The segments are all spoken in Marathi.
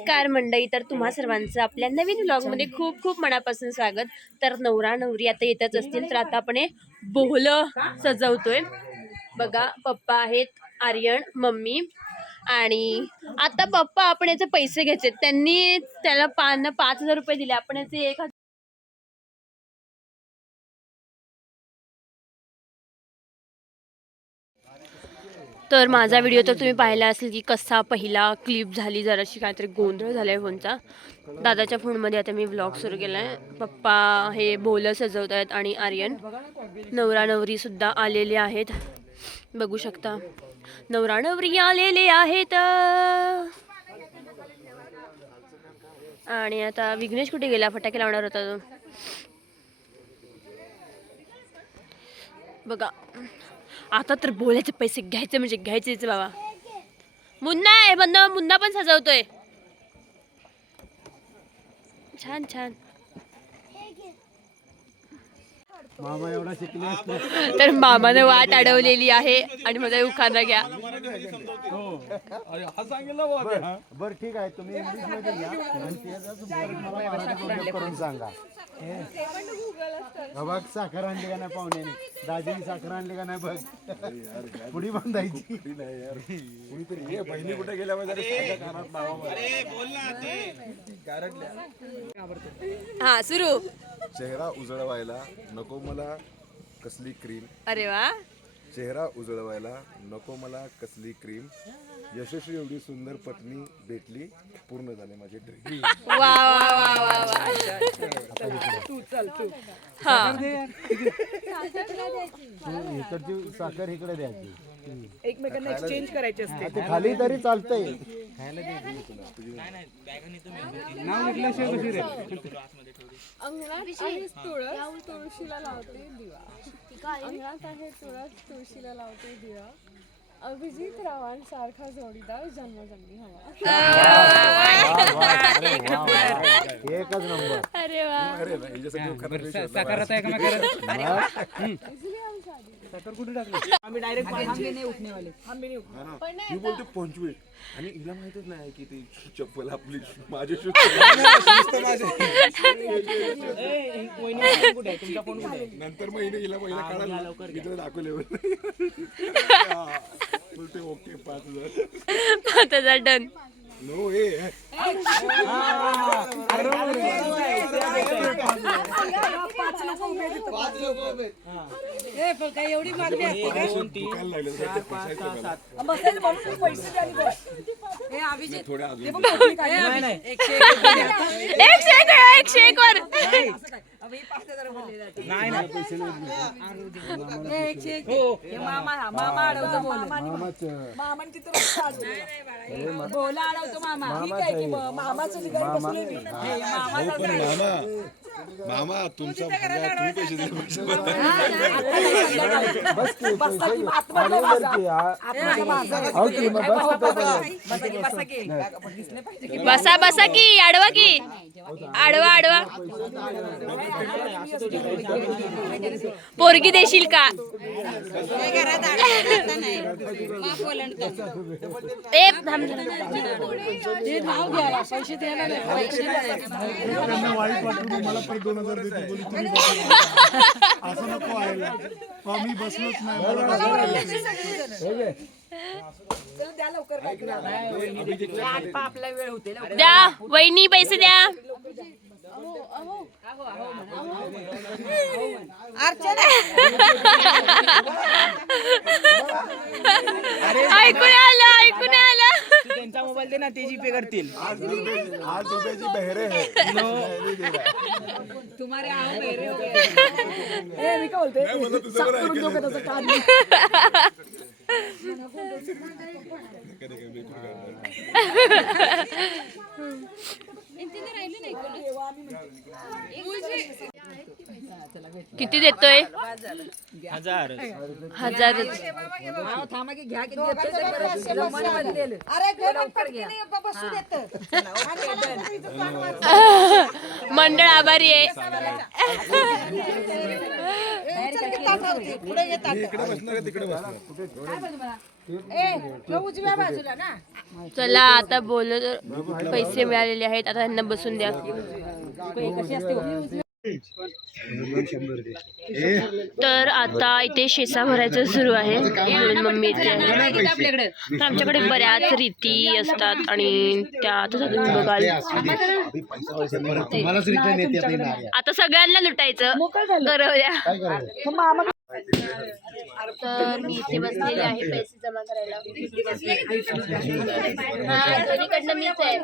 नमस्कार मंडळी, तर तुम्हा सर्वांचं आपल्या नवीन व्लॉगमध्ये खूप खूप मनापासून स्वागत. तर नवरा नवरी आता येतच असतील, तर आता आपण हे बोहलं सजवतोय. बघा, पप्पा आहेत, आर्यन, मम्मी. आणि आता पप्पा आपण याचे पैसे घ्यायचे, त्यांनी त्याला 5,000 रुपये दिले, आपण याचे 1,000. तर माझा व्हिडिओ तर तुम्ही पाहिला असेल की कसा पहिला क्लिप झाली, जराशी काहीतरी गोंधळ झालाय फोनचा. दादाच्या फोनमध्ये आता मी व्लॉग सुरू केला आहे. पप्पा हे बोलं सजवत आहेत आणि आर्यन, नवरा नवरी सुद्धा आलेले आहेत, बघू शकता. नवरा नवरी आलेले आहेत. आणि आता विघ्नेश कुठे गेला? फटाके लावणार होता तो. बघा, आता तर बोलायचे पैसे घ्यायचे म्हणजे घ्यायचेच बाबा. मुन्ना आहे, मुन्ना पण सजवतोय. छान छान. मामा एवढा शिकले तर मामाने वाट अडवलेली आहे आणि माझा उखाणा घ्या. बर ठीक आहे, तुम्ही इंग्लिश मध्ये घ्या आणि मला मराठी करून सांगा. बघ, साखर आणली का नाही पाहुण्याने? दाजीने साखर आणली का नाही? बघ, पुडी बांधायची. बहिणी कुठे गेल्या? हा, सुरू. चेहरा उजळवायला नको मला कसली क्रीम. अरे वा. चेहरा उजळवायला नको मला कसली क्रीम. यशस्वी एवढी सुंदर पत्नी भेटली, पूर्ण झाले माझे ड्रीम. वा वा वा वा वा. हा, इकडची साखर इकडे द्यायची, एकमेकांना एक्सचेंज करायचे असते. ते खाली तरी चालतंय. अंगणात आहे तुळस, तुळशीला लावते दिवा. अंगणात आहे तुळस, तुळशीला लावते दिवा. अभिजित रावांसारखा जोडीदार जन्मजन्मी हवा. एकच नंबर. अरे वा. आम्ही डायरेक्ट उठणे वाले. मी बोलते 25 आणि हिला माहितच नाही की ती चप्पल आपली माझे शूज. नंतर मग हिला पहिला काढायला मित्र दाखवले बोलते ओके 5,000. 5,000 डन. नो हे एवढी मागणी असते का? दुकान लागले पैसे पैसे द्यायला बस. हे अभिजित थोडे अजून 101 वर. मामा अडवतो मामाने तिथं बोला अडवतो मामा. ठीक आहे की मामाचं ठिकाणी बसलोय मी. मामा तुमचा तुम्ही पैसे दिले बसा बसा की आडवा की आडवा आडवा. पोरगी देशील का? ए थांब. पैसे द्यायला वाईट वाटून मला परत 2,000 देते. बोलू तुम्ही असं नको व्हायला. मी बसलोच नाही. द्या लवकर. आपला वेळ होते. द्या वहिनी, पैसे द्या. ऐकून आलं. त्यांचा मोबाईल दे ना, ते जीपे करतील. आज रुपयाची बहरे है. तुम्हारे आओ बहरे हो गए. मी काय बोलते, साखरून देऊ का त्याचं काढ? किती देतोय? 1,000. 1,000. थांबा की घ्या. मंडळ आभारी आहे. इकडे बसणार का तिकडे बसणार? उजव्या बाजूला ना. चला आता बोलत पैसे मिळालेले आहेत, आता यांना बसून द्या. तर आता इथे शेसा भरायचं सुरू आहे म्हणून मम्मी इथे आहे. तर आमच्याकडे बऱ्याच रीती असतात आणि त्या आता तुम्ही बघाल. आता सगळ्यांना लुटायचं करवल्या. तर मी इथे बसलेले आहे पैसे जमा करायला. हा दोन्हीकडनं मीच आहे.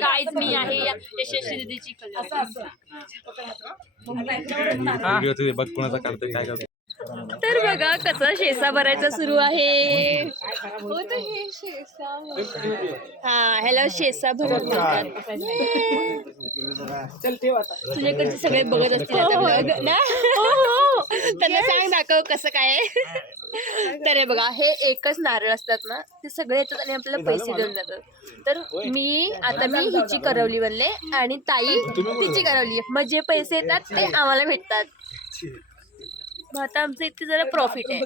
गाईज मी आहे यशस्वी दीदीची तर बघा कसं शेसा भरायचा सुरू आहे. हा ह्याला शेसा भरून म्हणतात. तुझ्याकडचे सगळे बघत असतील आता ना. त्यांना सांग दाखव कसं काय. तर हे बघा हे एकच नारळ असतात ना ते सगळे येतात आणि आपल्याला पैसे देऊन जातात. तर मी हिची करवली बनले आणि ताई तिची करवली. मग जे पैसे येतात ते आम्हाला भेटतात. मग आता आमचं इथे जरा प्रॉफिट आहे.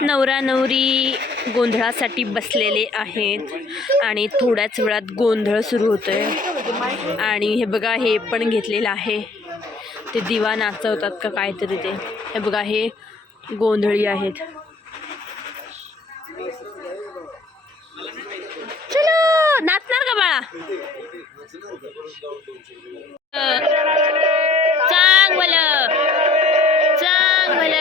नवरा नवरी गोंधळासाठी बसलेले आहेत आणि थोड्याच वेळात गोंधळ सुरू होतोय. आणि हे बघा हे पण घेतलेलं आहे. ते दिवा नाचवतात का काहीतरी ते. हे बघा हे गोंधळी आहेत. चलो नाचणार का बाळा. चांगलं चांगलं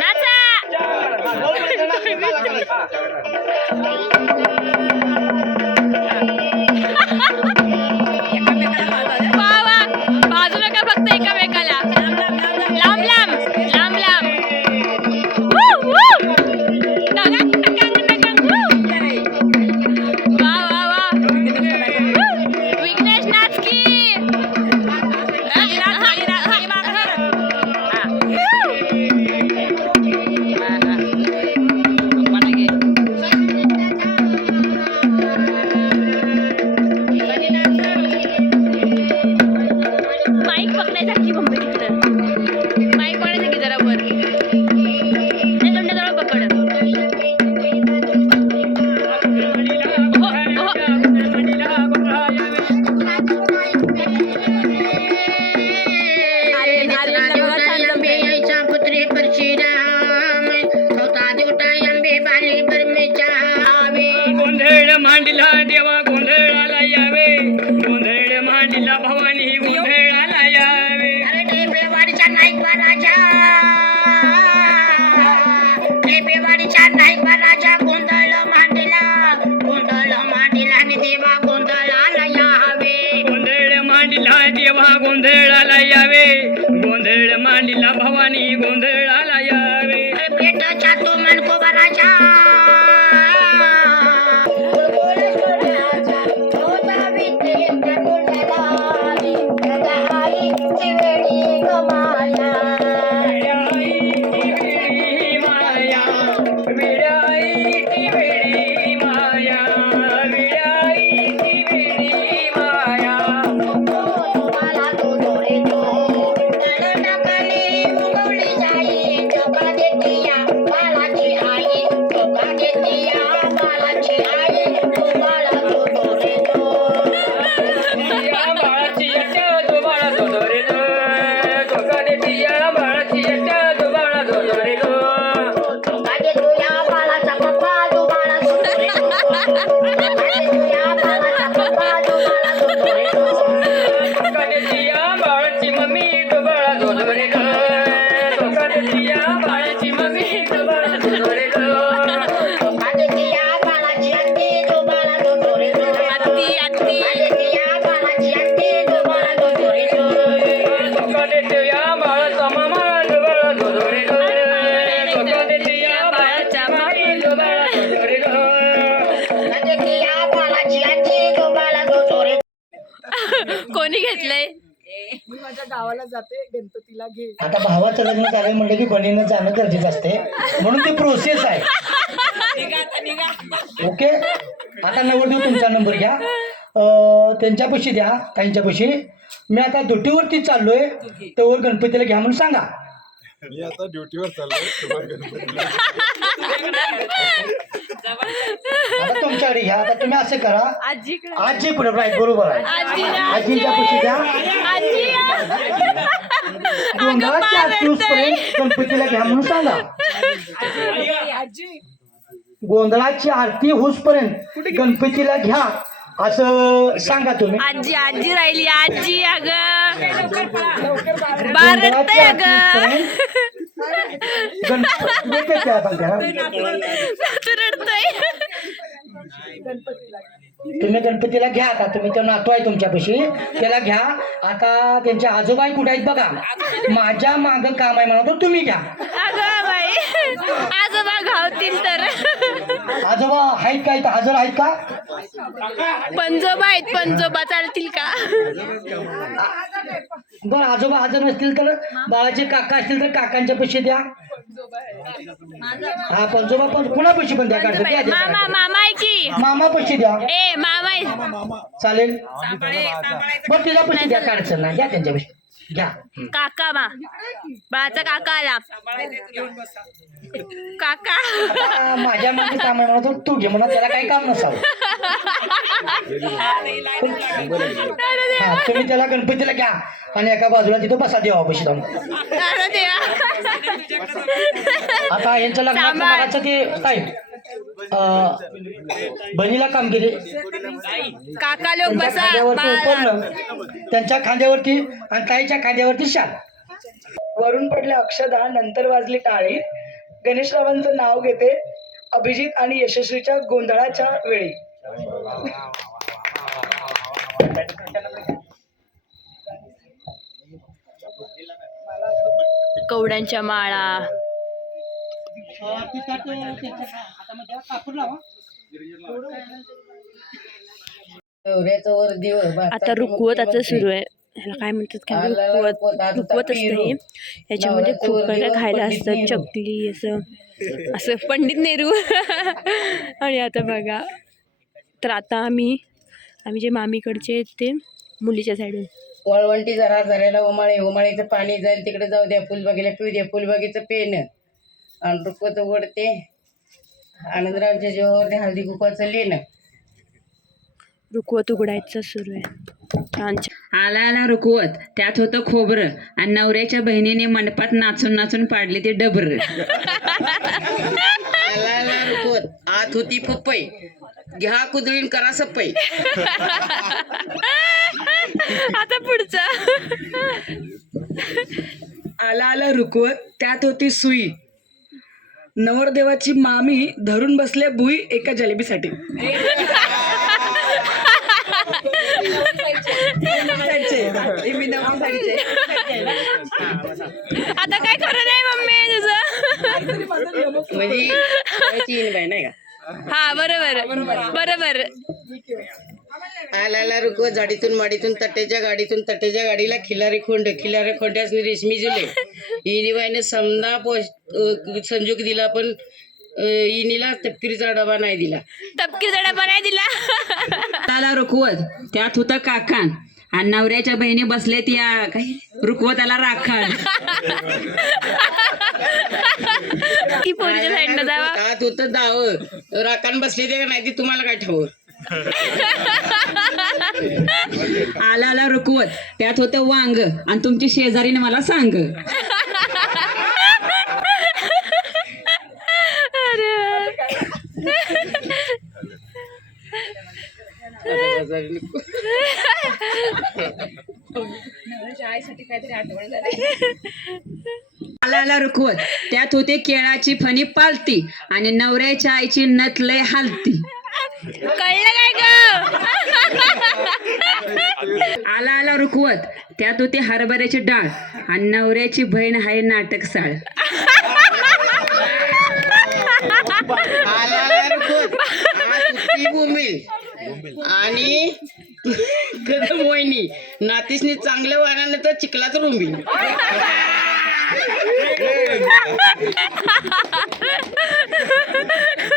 नाचा. बाजू नका फक्त एकामेकाला. लांब लांब लांब लांब. वा वा वा विघ्नेश नाच की. माईक पकडायसाठी मम्मी तिकडं. माईक पकडायचं की जरा वर. तोंडाजवळ पकड. गोंधळ मांडला देवा गोंधळाला यावे. गोंधळ मांडला भवानी गोंधळाला यावे. टेपेवाडीच्या नाईकवा राजा टेपेवाडीच्या नाईकवा राजा गोंधळ मांडला आणि देवा गोंधळाला यावे. गोंधळ मांडला देवा गोंधळाला यावे. गोंधळ मांडला भवानी गोंधळाला यावे. पेटच्या तो मनकोबा राजा कोणी घेतलंय. मी माझ्या गावाला जाते गणपतीला घे. आता भावाचं लग्न झालं म्हणलं की बहिणीनं जाणं गरजेचं असते, म्हणून ती प्रोसेस आहे. ओके, आता नवरदेव तुमचा नंबर घ्या, त्यांच्यापाशी द्या, काहींच्यापाशी. मी आता ड्युटीवरती चाललोय, तोवर गणपतीला घ्या म्हणून सांगा. मी आता ड्युटीवर चाललोय, तुम्हाला गणपतीला आता तुमच्याकडे घ्या. आता तुम्ही असं करा, आजीकडे आजी पुढे राईट, बरोबर आहे. आजीच्या पाशी द्या. गोंधळाच्या आरतीपर्यंत गणपतीला घ्या म्हणून सांगा. आजी गोंधळाची आरती होसपर्यंत गणपतीला घ्या असं सांगा तुम्ही. आजी आजी राहिली आजी अगं लवकर बारडतंय अगं रडतंय. तुम्ही गणपतीला घ्या. आता तुम्ही तो नातू आहे तुमच्यापाशी, त्याला घ्या. आता त्यांचे आजोबाई कुठे आहेत बघा, माझ्या मागं काम आहे म्हणा, तर तुम्ही घ्या. अगं बाई आजोबा घावतील तर. आजोबा आहेत का, इथं हजर आहेत का? पंजोबा आहेत, पंजोबा चालतील का? बरं, आजोबा हजर नसतील तर बाळाचे काका असतील तर काकांच्या पैसे द्या. हा, पंजोबा पण कुणा पैसे पण द्या, काढतो द्या. मामा मामा आहे की मामा पैसे द्या. ए मामा आहे. चालेल, बरं तिला पैसे द्या, काढचं ना, द्या त्यांच्या पैसे घ्या. काका बाळाचा काका आला. काका आता माझ्या मागे काम आहे म्हणा, तू घे म्हणा, त्याला काही काम नसावं. हा, तुम्ही त्याला गणपतीला घ्या आणि एका बाजूला तिथं बसा देवा पैसे जाऊन. अरे देवा. आता यांचं लग्नाचं ते काय बहिणीला काम केले, काका लोक बसा. खांद्यावरती उपरणं, त्यांच्या खांद्यावरती आणि ताईच्या खांद्यावरती शाल. वरून पडले अक्षदा, नंतर वाजली टाळी. गणेशरावांचं नाव घेते अभिजित आणि यशस्वीच्या गोंधळाच्या वेळी. कवड्यांच्या माळा. आता रुकवताचं सुरू आहे. ह्याला काय म्हणतात काय रुकवत असतं. ह्याच्यामध्ये खूप काय काय खायला असतं, चकली असं असं पंडित नेहरू. आणि आता बघा, तर आता आम्ही जे मामीकडचे आहेत ते मुलीच्या साईडून. वळवंटी जरा झरायला उमाळीचं पाणी जाईल तिकडे जाऊ द्या, फुलबागेला पिऊ द्या, फुलबागेचं पेन आणि रुकवत उघडते. आनंदरावच्या जीवावरती हळदी कुंकवाचं लेणं. रुकवत उघडायचं सुरू आहे. आला आला रुकवत, त्यात होतं खोबरं आणि नवऱ्याच्या बहिणीने मंडपात नाचून नाचून पाडले ते डबर. आला रुकवत, आत होती पपई, घ्या कुदळीन करा सपई. आता पुढचा. आला आला रुकवत, त्यात होती सुई, नवरदेवाची मामी धरून बसले भुई एका जलेबीसाठी. आता काय खरं नाही मम्मी तुझं. म्हणजे नाही का? हा बरोबर. आला रुकवत, झाडीतून माडीतून तट्याच्या गाडीला खिलारे खोंड्यास रेशमी जुले. इनिबाईने समजा संजोग दिला, पण इनीला तपकिरीचा डबा नाही दिला. आला रुकवत, त्यात होतं काकान आणि नवऱ्याच्या बहिणी बसल्यात या काय रुकवताला राखण. की पोरीच्या साईडनं जावा. त्यात होतं दाव, राखान बसले ते नाही ती तुम्हाला काय ठाव. आला आला रुकवत, त्यात होतं वांग आणि तुमची शेजारीने मला सांग. आला आला रुकवत, त्यात होते केळाची फणी पालती आणि नवऱ्याच्या आईची नथ लय हालती. कळलं काय ग? आला आला रुकवत, त्यात होते हरभऱ्याची डाळ आणि नवऱ्याची बहीण आहे नाटक साळ. आला रुकवत, बोंबील आणि कदम वहिनी नातीसनी चांगल्या वाहनानं तर चिखलात रुंबी.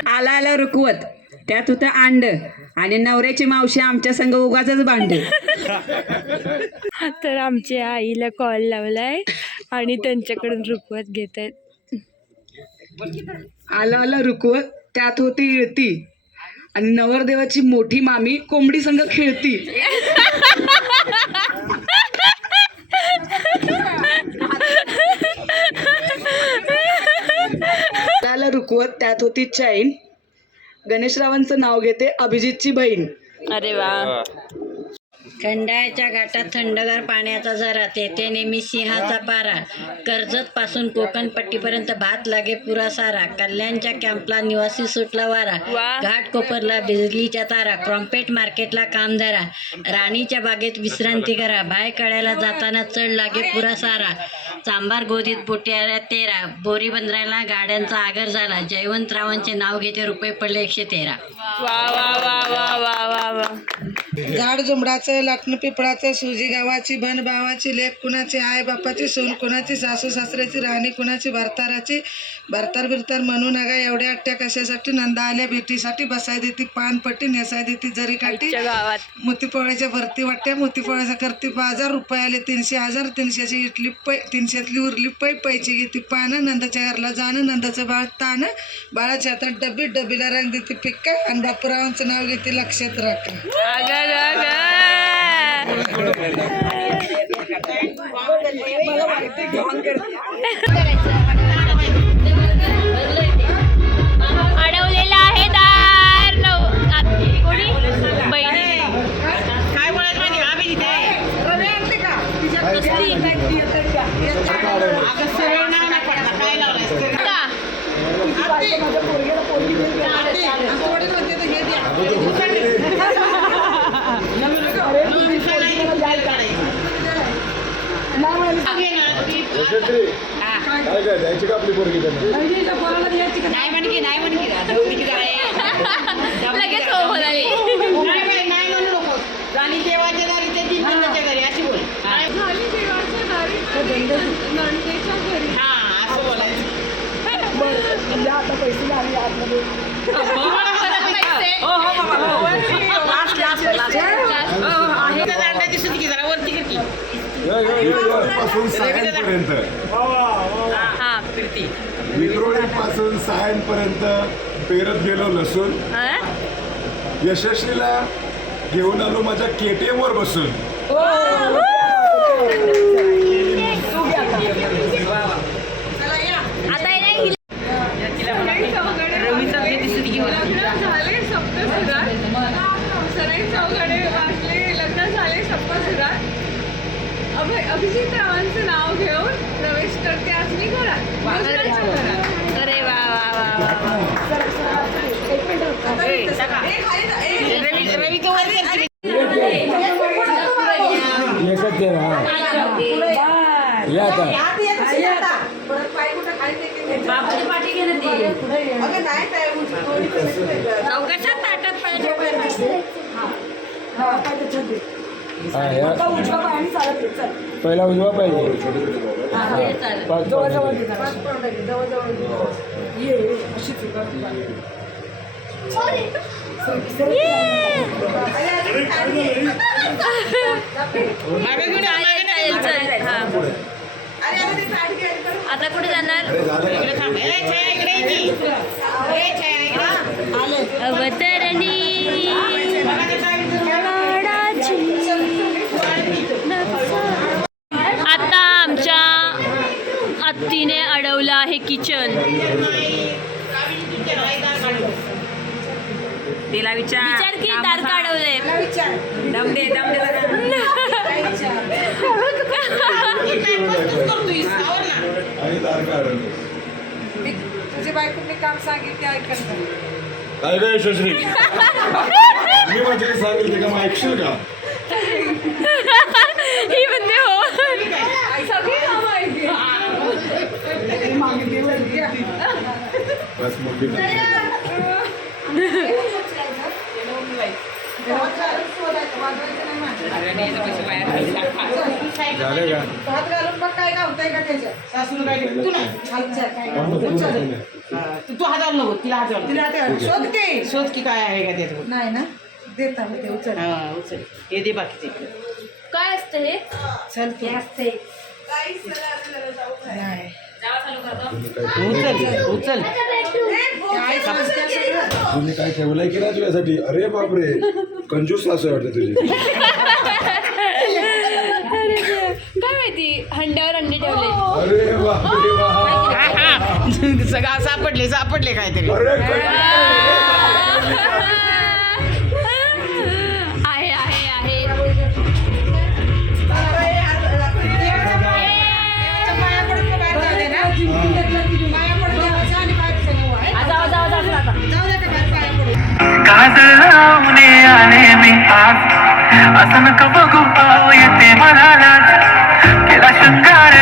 आला आला रुकवत त्यात होतं अंड आणि नवऱ्याची मावशी आमच्या संग उगाचच भांड. तर आमच्या आईला कॉल लावलाय आणि त्यांच्याकडून रुखवत घेत आहेत. आला आला रुकवत त्यात होती इळती आणि नवरदेवाची मोठी मामी कोंबडी संग खेळती. आला रुकवत त्यात होती चैन. गणेशरावांचं नाव घेते अभिजितची बहीण. अरे वा. खंडाळ्याच्या घाटात थंडगार पाण्याचा झरा, तेथे नेहमी सिंहाचा पारा. कर्जत पासून कोकणपट्टीपर्यंत भात लागे पुरा सारा. कल्याणच्या कॅम्पला निवासी सुटला वारा. घाट कोपरला बिजलीच्या तारा. क्रॉम्पेट मार्केटला काम धरा. राणीच्या बागेत विश्रांती करा. बाय कळ्याला जाताना चढ लागे पुरा सारा. चांभार गोदीत बोट्या तेरा. बोरी बंदराला गाड्यांचा आगर झाला. जयवंतरावांचे नाव घेते रुपये पडले 113. वा वा वा वा वा वा वा. झाड जुमडाचं लखन पिपळाचं सुजी गावाची बन भावाची लेख कुणाची आई बापाची सून कुणाची सासू सासऱ्याची राणी कुणाची भरताराची. भरतार बिरतार म्हणू नका एवढ्या अट्ट्या कशासाठी. नंदा आल्या भेटीसाठी. बसाय देती पानपट्टी नेसाय देती जरी काठी. गावात मोतीपोळ्याच्या भरती वाटत्या मोतीपोळ्याच्या करती बाजार. रुपये आले 300 हजार. 300ची इटली पै 300तली उरली पै. पैची घेती पानं. नंदाच्या घरला जाणं. नंदाचं बाळ तानं. बाळाच्या हातात डबी. डबीला रंग देते पिक्का. आणि बापूरावांचं नाव घेते लक्षात राखा. अडवलेला आहे दार. कोणी बहिणी काय बोलायचं माहिती आम्ही तिथे अगं सरळ नाव नाही पडला काय लावलं काय काय द्यायची का आपली पोरगी त्यांना? नाही म्हणकी नाही म्हणकी लगेच हो म्हणाली. नाही म्हणू नको. राणी देवाच्या दारी ते तीन नंदाच्या घरी अशी बोल. झाली देवाच्या दारी नंदेच्या घरी. हा असं बोलायचं. आता पैसे लागले आतमध्ये. अंड्याची सुटकी जरा वरती करती. पासून सायनपर्यंत हा फिरती. विक्रोळीपासून सायनपर्यंत पेरत गेलो लसूण. यशस्वीला घेऊन आलो माझ्या KTM वर बसून. झाले सप्तसुरात. सराई चौघडे वाजले. लग्न झाले सप्तसुरात. अभिजित रावांचं नाव घेऊन प्रवेश करते आज मी घरात. अरे वा वा वा वा. पहिला उजवा पाहिजे. आता कुठे जाणार? अवतरणी आता आमच्या आत्तीने अडवलं आहे किचन. तिला विचार की दार का अडवलंय. दम दे तुझी बायको मी काम सांगितले ऐकत नाही. काय काय यशस्वी मी माझे सांगितले का मग ऐकशील का? ही म्हणते हो. सगळी नावं ऐकली. बस मोठी झाले का भात घालून बघ काय गावतंय का त्याच्यात सासून काय तू नाही खालच्या काय तू हातावर नको तिला हातावर तिला आता शोध की शोध की काय आहे का त्यात नाही ना देता ते उचल हा उचल हे दे बाकीचे काय असतं हे? चल की असते नाही उचल उचल काय समजते सगळं तुम्ही काय ठेवलंय की ना तुझ्यासाठी अरे बापरे कंजूस असं वाटतं तुझी काय माहिती हंड्यावर अंडे ठेवले. अरे बापरे बाप. सगळं सापडले काहीतरी अरे आहे आहे आहे पाया पडून बाहेर जाऊ दे ना पाया पडून देवाच्या आणि बाहेर सगळं आहे. जाऊ जाऊ जाऊ जाऊ आता. जाऊ दे का बाहेर पाया पडून काजळ लावणे आले मी आज असं नको बघू पाहू येते मला लाज केला शृंगार